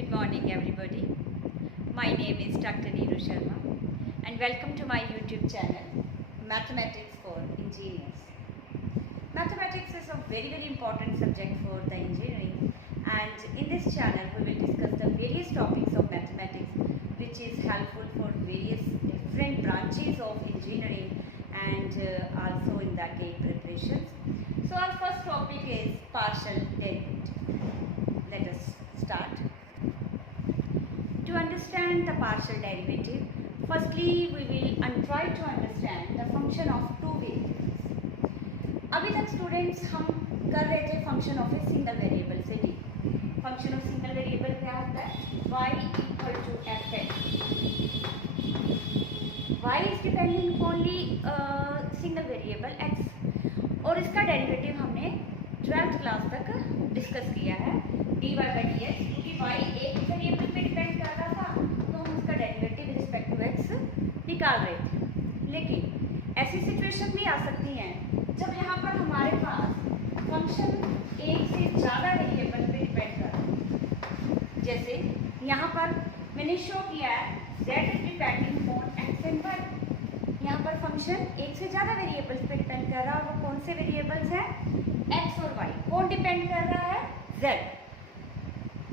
Good morning everybody. My name is Dr. Neeru Sharma and welcome to my YouTube channel Mathematics for Engineers. Mathematics is a very important subject for the engineering, and in this channel we will discuss the various topics of mathematics which is helpful for various different branches of engineering and also in the GATE preparations. So our first topic is partial derivative. Let us start. To understand the partial derivative, firstly we will try to understand the function of two variables. अभी तक students हम कर रहे थे function of a single variable से D. Function of single variable क्या होता है? y equal to F X. y is depending only single variable x और इसका डेरिवेटिव हमने 12th क्लास तक डिस्कस किया है dy बाई डी एक्स, क्योंकि y एक वेरिएबल पे डिपेंड कर रहा था तो हम उसका डेरिवेटिव रिस्पेक्ट टू x निकाल रहे थे. लेकिन ऐसी सिचुएशन भी आ सकती है जब यहाँ पर हमारे पास फंक्शन एक से ज़्यादा वेरिएबल पे डिपेंड कर रहा है. जैसे यहाँ पर मैंने शो किया है z is depending on x and y. यहाँ पर फंक्शन एक से ज़्यादा वेरिएबल्स पे डिपेंड कर रहा है. वो कौन से वेरिएबल्स हैं? x और y. कौन डिपेंड कर रहा है? z.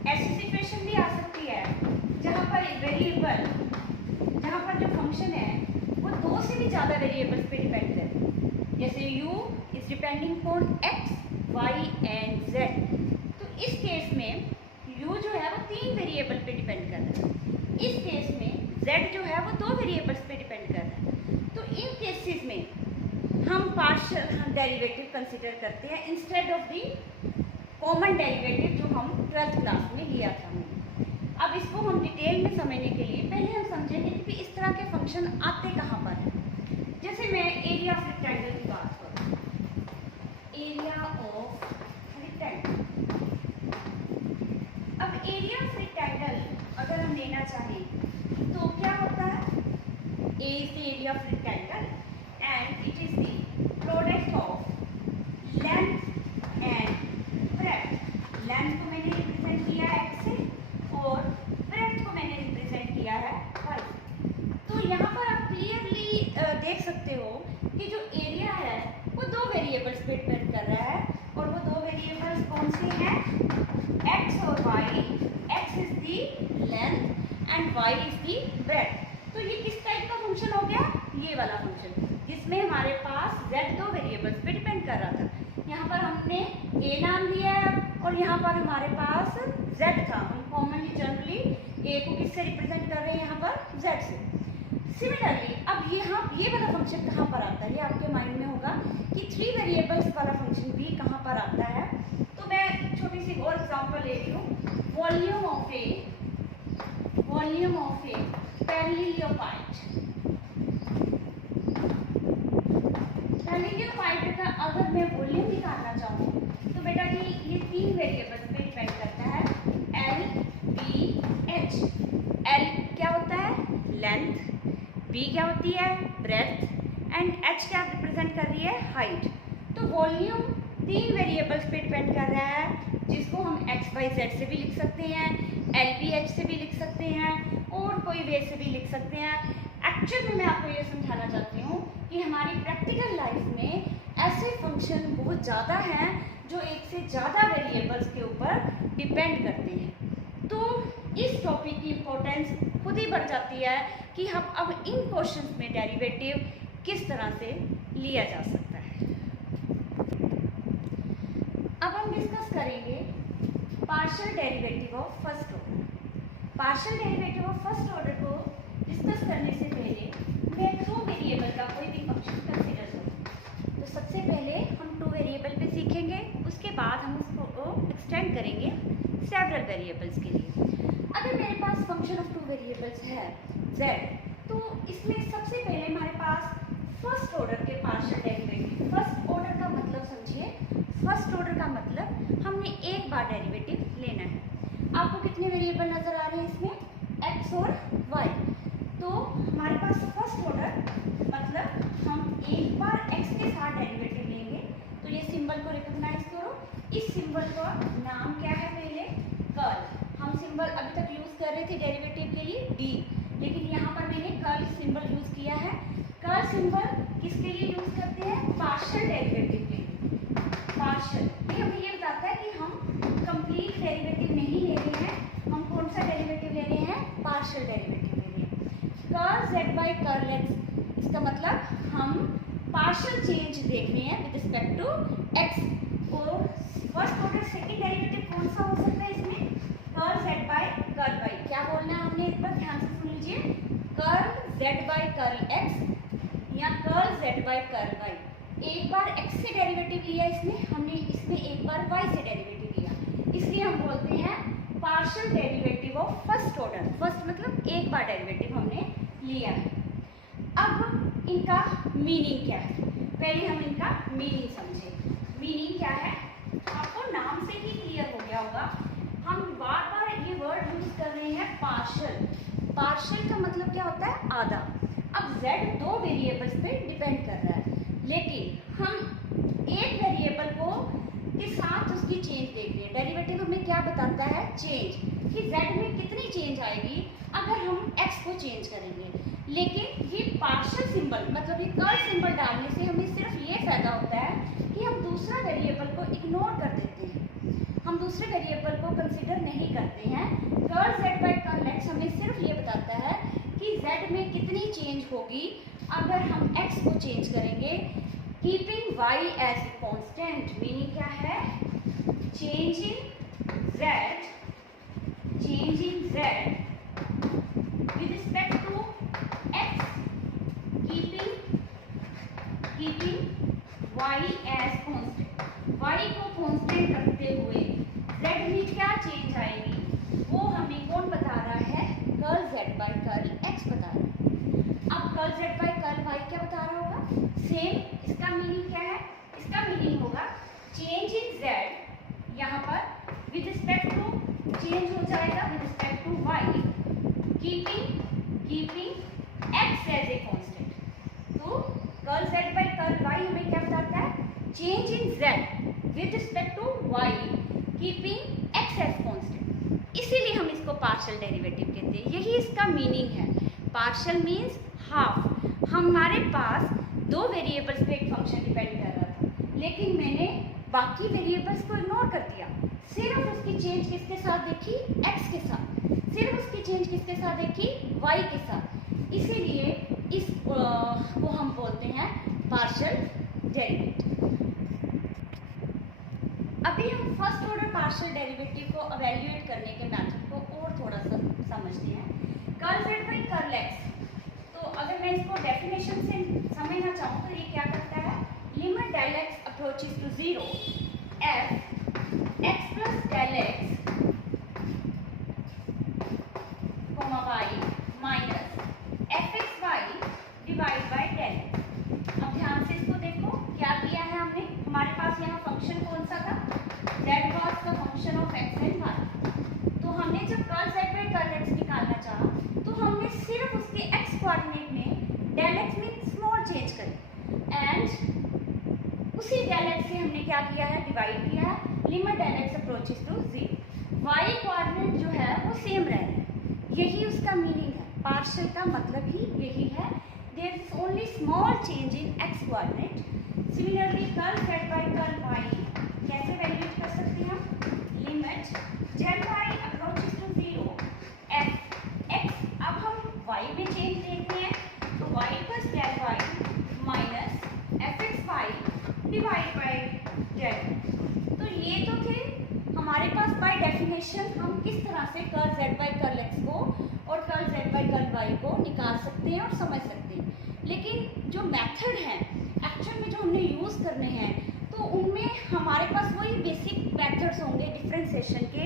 ऐसी सिचुएशन भी आ सकती है जहाँ पर वेरिएबल, जहाँ पर जो फंक्शन है वो दो से भी ज़्यादा वेरिएबल्स पे डिपेंड करे. जैसे u is depending on x, y and z. तो इस केस में u जो है वो तीन वेरिएबल पे डिपेंड कर रहा है. इस केस में z जो है वो दो वेरिएबल्स पे डिपेंड कर रहा है. तो इन केसेस में हम पार्शियल डेरिवेटिव कंसिडर करते हैं instead of the common derivative जो हम 12th क्लास में लिया था. अब इसको हम डिटेल में समझने के लिए पहले हम समझेंगे कि इस तरह के फंक्शन आते कहाँ पर हैं. जैसे मैं एरिया ऑफ रेक्टेंगल की बात करूँ, एरिया ऑफ रेक्टेंगल. अब एरिया ऑफ रेक्टेंगल अगर हम लेना चाहें तो क्या होता है? A is the area of rectangle and it is the product of length and breadth. Length को मैंने रिप्रेजेंट किया है x से और ब्रेड्थ को मैंने रिप्रेजेंट किया है y. तो यहाँ पर आप क्लियरली देख सकते हो कि जो एरिया है वो दो वेरिएबल्स पे डिपेंड कर रहा है और वो दो वेरिएबल्स कौन से हैं? x और y. x is the length and y is the breadth. तो ये किस टाइप का फंक्शन हो गया? ये वाला फंक्शन जिसमें हमारे पास z दो वेरिएबल्स पे डिपेंड कर रहा था. यहाँ पर हमने a नाम दिया है और यहाँ पर हमारे पास z था. हम कॉमनली जनरली a को किससे रिप्रेजेंट कर रहे हैं? यहाँ पर z से. सिमिलरली अब ये वाला फंक्शन कहाँ पर आता है? ये आपके माइंड में होगा कि थ्री वेरिएबल्स वाला फंक्शन भी कहाँ पर आता है. तो मैं छोटी सी और एग्जांपल ले रही हूँ. वॉल्यूम ऑफ ए पैरेललोपाइड. पैरेललोपाइड का अगर मैं वॉल्यूम निकालना चाहूँ तो बेटा जी ये तीन वेरिएबल्स पे डिपेंड करता है. L, B, H. L क्या होता है? लेंथ. B क्या होती है? ब्रेड्थ. एंड H क्या रिप्रेजेंट कर रही है? हाइट. तो वॉल्यूम तीन वेरिएबल्स पे डिपेंड कर रहा है जिसको हम x y z से भी लिख सकते हैं, L B H से भी लिख सकते हैं और कोई वे से भी लिख सकते हैं. एक्चुअल में मैं आपको ये समझाना चाहती हूँ कि हमारी प्रैक्टिकल लाइफ में ऐसे फंक्शन बहुत ज़्यादा हैं जो एक से ज़्यादा वेरिएबल्स के ऊपर डिपेंड करते हैं. तो इस टॉपिक की इम्पोर्टेंस खुद ही बढ़ जाती है कि हम अब इन क्वेश्चंस में डेरिवेटिव किस तरह से लिया जा सकता है. अब हम डिस्कस करेंगे partial derivative of first order. Partial derivative of first order को डिस्कस करने से पहले मैं टू वेरिएबल का कोई भी फंक्शन कंसीडर करूँ. तो सबसे पहले हम टू वेरिएबल पे सीखेंगे, उसके बाद हम उसको एक्सटेंड करेंगे सेवरल वेरिएबल्स के लिए. अगर मेरे पास फंक्शन ऑफ टू वेरिएबल्स है z, तो इसमें सबसे पहले हमारे पास फर्स्ट ऑर्डर के पार्शियल डेरिवेटिव. फर्स्ट ऑर्डर का मतलब समझिए, फर्स्ट ऑर्डर का मतलब हमने एक बार डेरिवेटिव लेना है. आपको कितने वेरिएबल नजर आ रहे हैं इसमें? x और y. तो हमारे पास फर्स्ट ऑर्डर मतलब हम एक बार x के साथ डेरिवेटिव लेंगे. तो ये सिंबल को रिकॉग्नाइज करो. इस सिंबल का नाम क्या है? पहले कर्ल. हम सिंबल सिंबल अभी तक यूज कर रहे थे डेरिवेटिव के लिए डी, लेकिन यहाँ पर मैंने कर्ल सिंबल यूज किया है। कर्ल सिंबल किसके लिए यूज करते हैं? पार्शियल डेरिवेटिव के लिए। पार्शियल ये हमें ये बताता है कि हम कंप्लीट डेरिवेटिव नहीं ले रहे हैं, हम कौन सा डेरिवेटिव ले रहे हैं? पार्शियल डेरिवेटिव ले रहे हैं। Curl Z by curl x, इसका मतलब हम पार्शियल चेंज देख रहे हैं विद रिस्पेक्ट टू एक्स। और फर्स्ट ऑर्डर सेकंड डेरिवेटिव कौन सा हो सकता है इसमें? Curl Z by curl y. क्या बोलना है हमने इस पर ध्यान से सुन लीजिए, curl Z by curl X या curl Z by curl Y. एक बार x से डेरिवेटिव लिया इसमें, हमने इसमें एक बार y से डेरिवेटिव लिया, इसलिए हम बोलते हैं partial derivative of first order. First मतलब एक बार डेरिवेटिव हमने लिया है। अब इनका मीनिंग क्या है? पहले हम इनका मीनिंग समझे। मीनिंग क्या है? आपको नाम से ही क्लियर हो गया होगा। हम बार बार ये वर्ड यूज कर रहे हैं पार्शियल। पार्शियल का मतलब क्या होता है? आधा। अब z दो वेरिएबल्स पे डिपेंड कर रहा है, लेकिन हम एक वेरिएबल को के साथ उसकी चेंज देख रहे हैं। डेरिवेटिव हमें क्या बताता है? चेंज, कि z में कितनी चेंज आएगी अगर हम x को चेंज करेंगे। लेकिन ये पार्शियल सिंबल मतलब ये कर्ल सिंबल डालने से हमें सिर्फ ये फायदा होता है कि हम दूसरा वेरिएबल को इग्नोर कर देते हैं, हम दूसरे वेरिएबल को कंसिडर नहीं करते हैं। Curl Z by curl x हमें सिर्फ ये बताता है कि z में कितनी चेंज होगी अगर हम x को चेंज करेंगे, keeping y as a constant. Meaning क्या है? Change in z with respect to x, keeping y as constant। y को कांस्टेंट रखते हुए z में क्या चेंज आएगी वो हमें कौन बता रहा है? Curl z by curl x बता रहा है। अब curl z by curl y क्या बता रहा होगा? सेम। इसका मीनिंग क्या है? इसका मीनिंग होगा चेंज इन z, यहाँ पर विद रिस्पेक्ट टू चेंज हो जाएगा with respect to y, keeping x as a constant. तो curl z by curl y हमें क्या बताता है? Change in z with respect to y, keeping x as constant. इसीलिए हम इसको पार्शियल डेरिवेटिव कहते हैं। यही इसका मीनिंग है। Partial means half. हमारे पास दो वेरिएबल्स पे एक फंक्शन डिपेंड कर रहा था, लेकिन मैंने बाकी वेरिएबल्स को इग्नोर कर दिया, सिर्फ उसकी चेंज किसके साथ देखी? x के साथ। सिर्फ उसकी चेंज किसके साथ देखी? y के साथ। इसीलिए इस को हम बोलते हैं पार्शियल डेरिवेटिव। अभी हम फर्स्ट ऑर्डर पार्शियल डेरिवेटिव को इवैल्यूएट करने के मेथड को और थोड़ा सा समझते हैं। Curl Z by curl x, तो अगर मैं इसको डेफिनेशन से समझना चाहूँ तो ये क्या करता है? Limit del x approaches to 0 f x plus del x comma y minus f x y divide by del. अब ध्यान से इसको देखो, क्या किया है हमने? हमारे पास यहाँ फंक्शन कौन सा था? z was the function of x and y। तो हमने जब curl z by curl x निकालना चाहा तो हमने सिर्फ उसके x कोऑर्डिनेट में डेल x में स्मॉल चेंज करी एंड उसी डेल x से हमने क्या किया है? डिवाइड किया है। Limit del x approaches to 0। y coordinate जो है वो सेम रह रहे हैं, यही उसका मीनिंग है। पार्शियल का मतलब ही यही है, there is only small change in x coordinate. Similarly curl z by curl y कैसे वैल्यूएट कर सकते हैं हम? Limit del y approaches to 0 f x। अब हम y में चेंज देखते हैं तो y plus del y minus f x y divide by del. तो ये तो थे हमारे पास बाय डेफिनेशन हम किस तरह से curl z by curl x को और curl z by curl y को निकाल सकते हैं और समझ सकते हैं। लेकिन जो मेथड है एक्चुअल में जो हमने यूज़ करने हैं तो उनमें हमारे पास वही बेसिक मेथड्स होंगे डिफरेंशिएशन के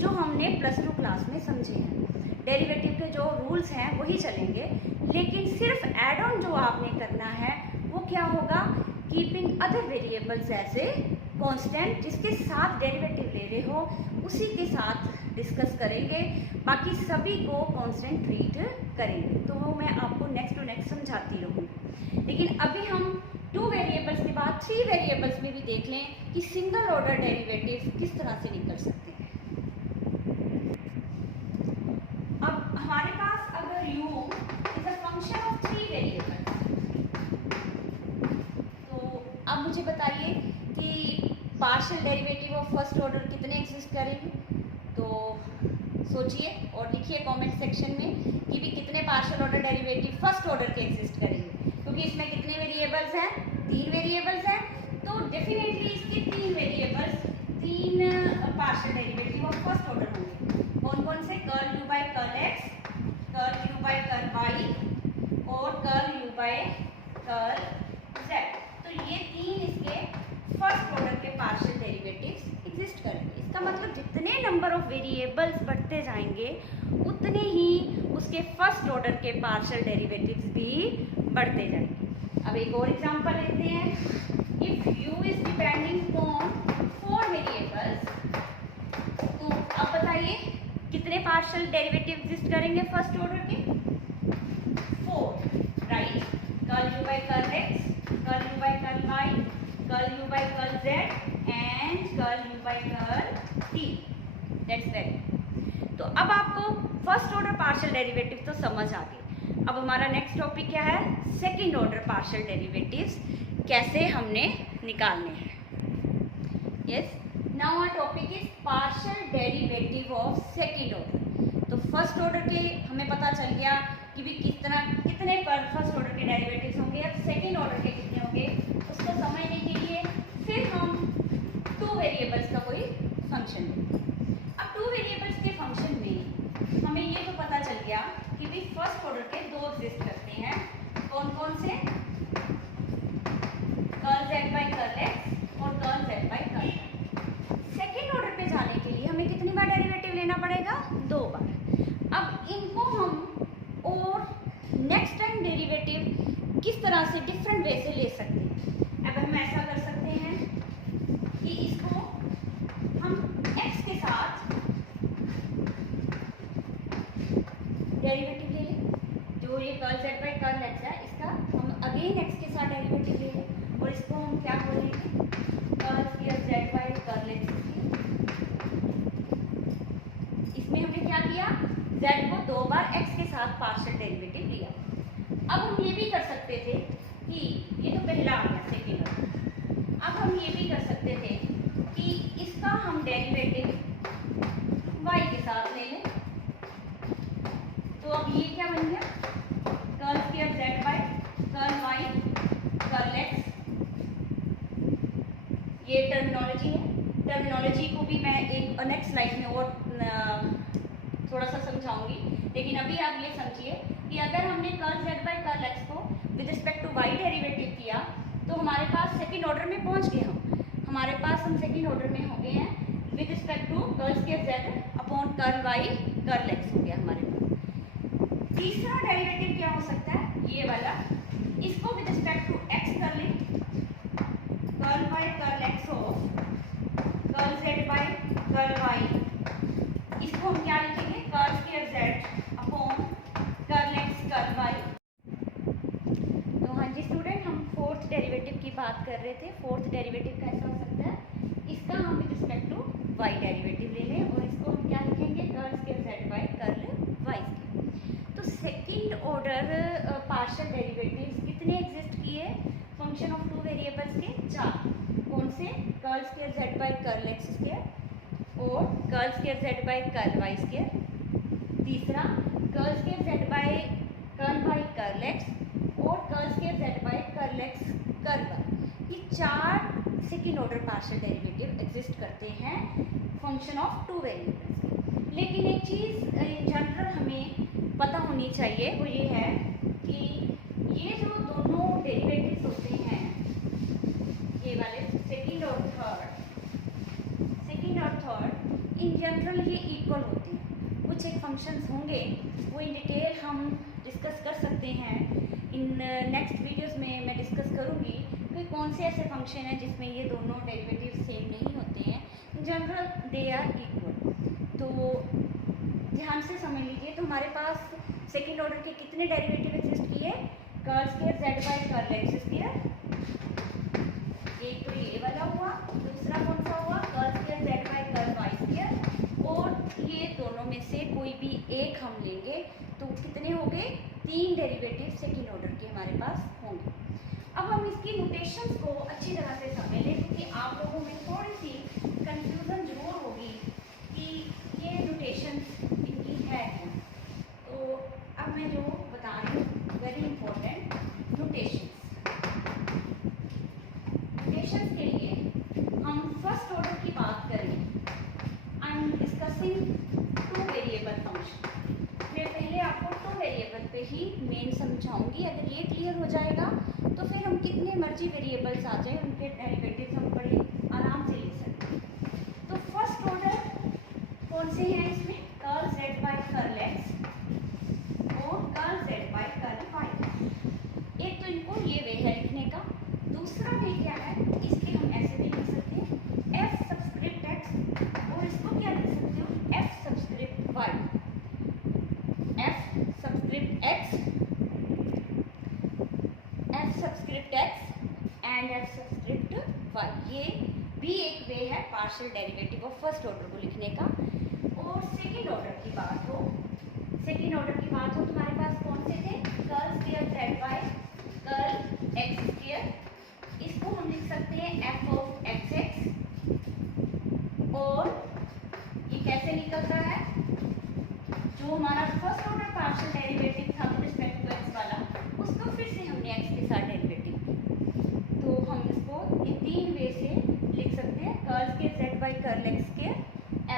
जो हमने +2 क्लास में समझे हैं। डेरिवेटिव के जो रूल्स हैं वही चलेंगे, लेकिन सिर्फ एड ऑन जो आपने करना है वो क्या होगा? कीपिंग अदर वेरिएबल्स ऐसे कांस्टेंट जिसके साथ डेरिवेटिव ले रहे हो उसी के साथ डिस्कस करेंगे, बाकी सभी को कांस्टेंट ट्रीट करेंगे। तो वो मैं आपको नेक्स्ट टू नेक्स्ट समझाती रहूँगी। लेकिन अभी हम 2 वेरिएबल्स के बाद 3 वेरिएबल्स में भी देख लें कि सिंगल ऑर्डर डेरिवेटिव किस तरह से निकल सकते हैं। मुझे बताइए कि partial derivative of first order कितने एग्जिस्ट करेंगे। तो सोचिए और लिखिए कमेंट सेक्शन में कि भी कितने partial order derivative first order के एग्जिस्ट करेंगे, क्योंकि इसमें कितने वेरिएबल्स हैं, 3 वेरिएबल्स हैं। तो डेफिनेटली इसके 3 variables, 3 partial derivative of first order होंगे। कौन कौन से? Curl u by curl x, curl u by curl y और curl u by curl z। तो ये 3 इसके फर्स्ट ऑर्डर के पार्शियल डेरिवेटिव्स एग्जिस्ट करेंगे। इसका मतलब जितने नंबर ऑफ वेरिएबल्स बढ़ते जाएंगे उतने ही उसके फर्स्ट ऑर्डर के पार्शियल डेरिवेटिव्स भी बढ़ते जाएंगे। अब एक और एग्जांपल लेते हैं। If u is depending on 4 variables, तो अब बताइए कितने पार्शियल डेरिवेटिव एग्जिस्ट करेंगे फर्स्ट ऑर्डर के? 4, right. Curl u by curl x, curl u by curl y, curl u by curl z and curl u by curl t। That's very. तो अब आपको first order partial derivative तो समझ आ गए। अब हमारा नेक्स्ट टॉपिक क्या है? सेकंड ऑर्डर पार्शियल डेरिवेटिव्स कैसे हमने निकालने हैं। Yes, now our topic is partial derivative of second order. तो फर्स्ट ऑर्डर के हमें पता चल गया कि भी कितने पर फर्स्ट ऑर्डर के डेरिवेटिव्स होंगे। अब सेकंड ऑर्डर के कितने होंगे उसको समझने के लिए फिर हम 2 वेरिएबल्स का कोई फंक्शन लेंगे। अब 2 वेरिएबल्स के फंक्शन में हमें ये तो पता चल गया कि भी फर्स्ट ऑर्डर के 2 एग्जिस्ट करते हैं। कौन कौन से? Curl z by curl x और curl z by curl y। Second order पे जाने के लिए हमें कितनी बार डेरिवेटिव लेना पड़ेगा? 2 बार। अब इनको हम और नेक्स्ट टाइम डेरिवेटिव किस तरह से डिफरेंट वे से ले सकते हैं। अब हम ऐसा कर सकते हैं कि इसको हम x के साथ डेरिवेटिव ले लें। जो ये curl z by curl x है इसका हम अगेन x के साथ डेरिवेटिव ले लें और इसको हम क्या बोलेंगे? Curl square z by curl x। इसमें हमने क्या किया? z को 2 बार x के साथ पार्शियल डेरिवेटिव लिया। अब हम ये भी कर सकते थे कि ये तो पहला आ गया सेकेंड ऑर्डर। अब हम ये भी कर सकते थे कि इसका हम डेरिवेटिव y के साथ ले लें। तो अब ये क्या बन गया? Curl square z by curl y curl x। ये टर्मिनोलॉजी है। टर्मिनोलॉजी को भी मैं एक नेक्स्ट स्लाइड में और थोड़ा सा समझाऊंगी, लेकिन अभी आप ये समझिए कि अगर हमने curl z by curl x को with respect to y derivative किया तो हमारे पास सेकंड ऑर्डर में पहुंच गए हम सेकंड ऑर्डर में हो गए हैं with respect to curl square z upon curl y curl x हो गया हमारे पास। तीसरा डेरिवेटिव क्या हो सकता है? ये वाला। इसको विद रिस्पेक्ट टू x कर लें, कर्ल y कर्ल x हो curl z by curl y। इसको हम क्या लिखेंगे? Curl square z upon curl x curl y। तो हाँ जी स्टूडेंट, हम फोर्थ डेरिवेटिव की बात कर रहे थे। फोर्थ डेरिवेटिव कैसा हो सकता है? इसका हम with respect to y derivative ले लें और इसको हम क्या लिखेंगे? Curl square z by curl y। तो सेकंड ऑर्डर पार्शियल डेरिवेटिव्स कितने एग्जिस्ट किए फंक्शन ऑफ 2 वेरिएबल्स के? 4। कौन से? Curl square z by curl x square और curl square z by curl y square. तीसरा curl square z by curl y curl x और curl square z by curl x curl y। ये 4 second order partial derivative exist करते हैं function of 2 variables के। लेकिन एक चीज़ in general हमें पता होनी चाहिए, वो ये है कि ये जो दोनों डेरिवेटिव्स होते हैं, ये वाले सेकंड और थर्ड, इन जनरल ये इक्वल होते हैं। कुछ एक फंक्शंस होंगे वो इन डिटेल हम डिस्कस कर सकते हैं। इन नेक्स्ट वीडियोस में मैं डिस्कस करूँगी कि कौन से ऐसे फंक्शन हैं जिसमें ये दोनों डेरिवेटिव सेम नहीं होते हैं। In general they are equal. तो ध्यान से समझ लीजिए। तो हमारे पास सेकंड ऑर्डर के कितने डेरिवेटिव एग्जिस्ट किए? Curl square z by curl x square, एक तो ये वाला हुआ। दूसरा कौन सा हुआ? Curl square z by curl y square. और ये दोनों में से कोई भी एक हम लेंगे तो कितने हो गए? 3 डेरिवेटिव सेकंड ऑर्डर के हमारे पास होंगे। अब हम इसकी नोटेशन नोटेशंस को अच्छी तरह से समझ लें, क्योंकि आप लोगों में थोड़ी सी कंफ्यूजन जरूर होगी कि ये नोटेशंस इनकी है क्या। तो अब मैं जो बता रही हूँ वेरी इंपॉर्टेंट नोटेशंस। नोटेशंस के लिए हम फर्स्ट ऑर्डर की बात करें। I am discussing two variable function. मैं पहले आपको टू वेरिएबल पे ही मेन समझाऊंगी। अगर ये क्लियर हो जाएगा तो फिर हम कितने मर्जी वेरिएबल्स आ जाए उनके डेरिवेटिव्स हम बड़े आराम से ले सकते हैं। तो फर्स्ट ऑर्डर कौन से हैं इसमें? Curl z by curl x और curl z by curl y। एक तो इनको ये वे है लिखने का। दूसरा वे क्या है, इसके हम ऐसे भी लिख सकते हैं f सबस्क्रिप्ट x, और इसको क्या लिख सकते हो f subscript y। f subscript x, f subscript x and f subscript y। ये भी एक वे है partial derivative of first order को लिखने का। और सेकेंड ऑर्डर की बात हो, तुम्हारे पास कौन से थे? Curl square z by curl x square. इसको हम लिख सकते हैं f ऑफ xx। और ये कैसे निकलता है? जो हमारा फर्स्ट ऑर्डर पार्शियल डेरिवेटिव था विद रिस्पेक्ट टू x वाला, उसको फिर से हमने x के साथ डेरिवेटिव किया। तो हम इसको ये तीन वे से लिख सकते हैं। कर्ल के z बाय कर्ल x के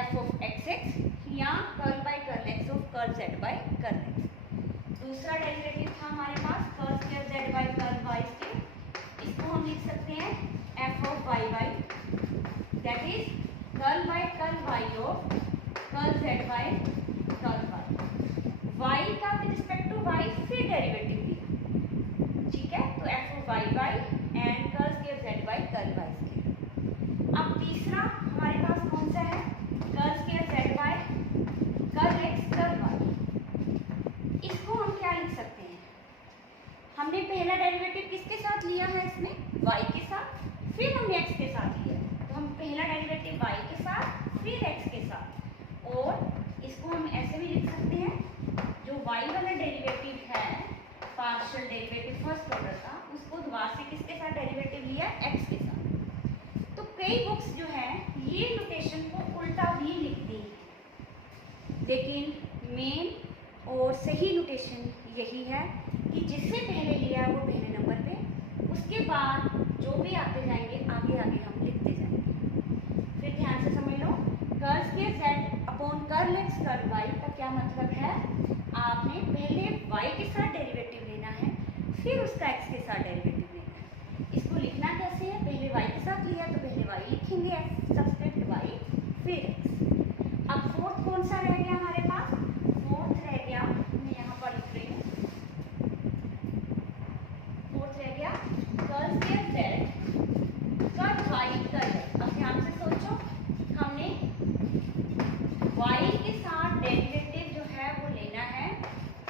f ऑफ xx, या curl by curl x of curl z by curl x। दूसरा डेरिवेटिव था हमारे पास curl square z by curl y के। इसको हम लिख सकते हैं f of y by, that is curl by curl y of curl z by curl y। y का विद रिस्पेक्ट टू y फिर डेरिवेटिव लिया, ठीक है। तो f of y bye and curl square z by curl y square. अब तीसरा हमारे पास कौन सा है? Curl square z by curl x curl y। इसको हम क्या लिख सकते हैं? हमने पहला डेरिवेटिव किसके साथ लिया है इसमें? y के साथ, फिर हमने x के साथ लिया। तो हम पहला डेरिवेटिव y के साथ फिर x के साथ। और इसको हम ऐसे भी लिख सकते हैं, जो y वाला डेरिवेटिव है पार्शियल डेरिवेटिव फर्स्ट ऑर्डर का, उसको दोबारा से किसके साथ डेरिवेटिव लिया? x के साथ। तो कई बुक्स जो है ये नोटेशन को उल्टा भी लिखती हैं, लेकिन मेन और सही नोटेशन यही है कि जिससे पहले लिया है वो पहले नंबर पे, उसके बाद जो भी आते जाएंगे आगे आगे हम लिखते जाएंगे। फिर ध्यान से समझ लो, curl square z upon curl x curl y का क्या मतलब है? आपने पहले y के साथ डेरिवेटिव लेना है, फिर उसका x के साथ डेरिवेटिव लेना है। इसको लिखना कैसे है? पहले y के साथ लिया तो पहले y लिखेंगे f सबस्क्रिप्ट y फिर x। अब फोर्थ कौन सा रह गया हमारे पास? फोर्थ रह गया, मैं यहाँ पर लिख रही हूँ, फोर्थ रह गया curl square z curl y curl x। अब ध्यान से सोचो, हमने y के साथ डेरिवेटिव जो है वो लेना है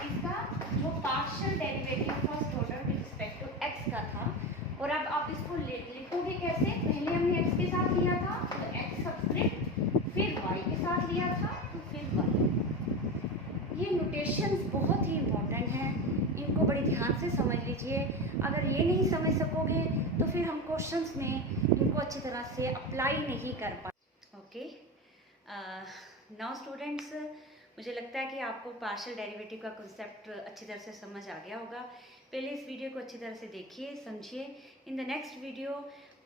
इसका, जो partial derivative first order with respect to x का था। और अब आप इसको लिखोगे कैसे? पहले हमने x के साथ लिया था तो x सबस्क्रिप्ट, फिर y के साथ लिया था तो फिर y। ये नोटेशंस बहुत ही इम्पोर्टेंट हैं, इनको बड़ी ध्यान से समझ लीजिए। अगर ये नहीं समझ सकोगे तो फिर हम क्वेश्चंस में इनको अच्छी तरह से अप्लाई नहीं कर पाए। ओके, नाउ स्टूडेंट्स, मुझे लगता है कि आपको पार्शियल डेरिवेटिव का कॉन्सेप्ट अच्छी तरह से समझ आ गया होगा। पहले इस वीडियो को अच्छी तरह से देखिए, समझिए। In the next video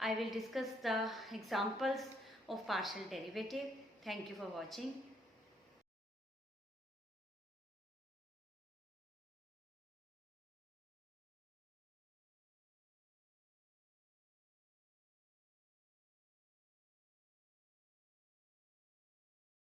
I will discuss the examples of partial derivative. Thank you for watching.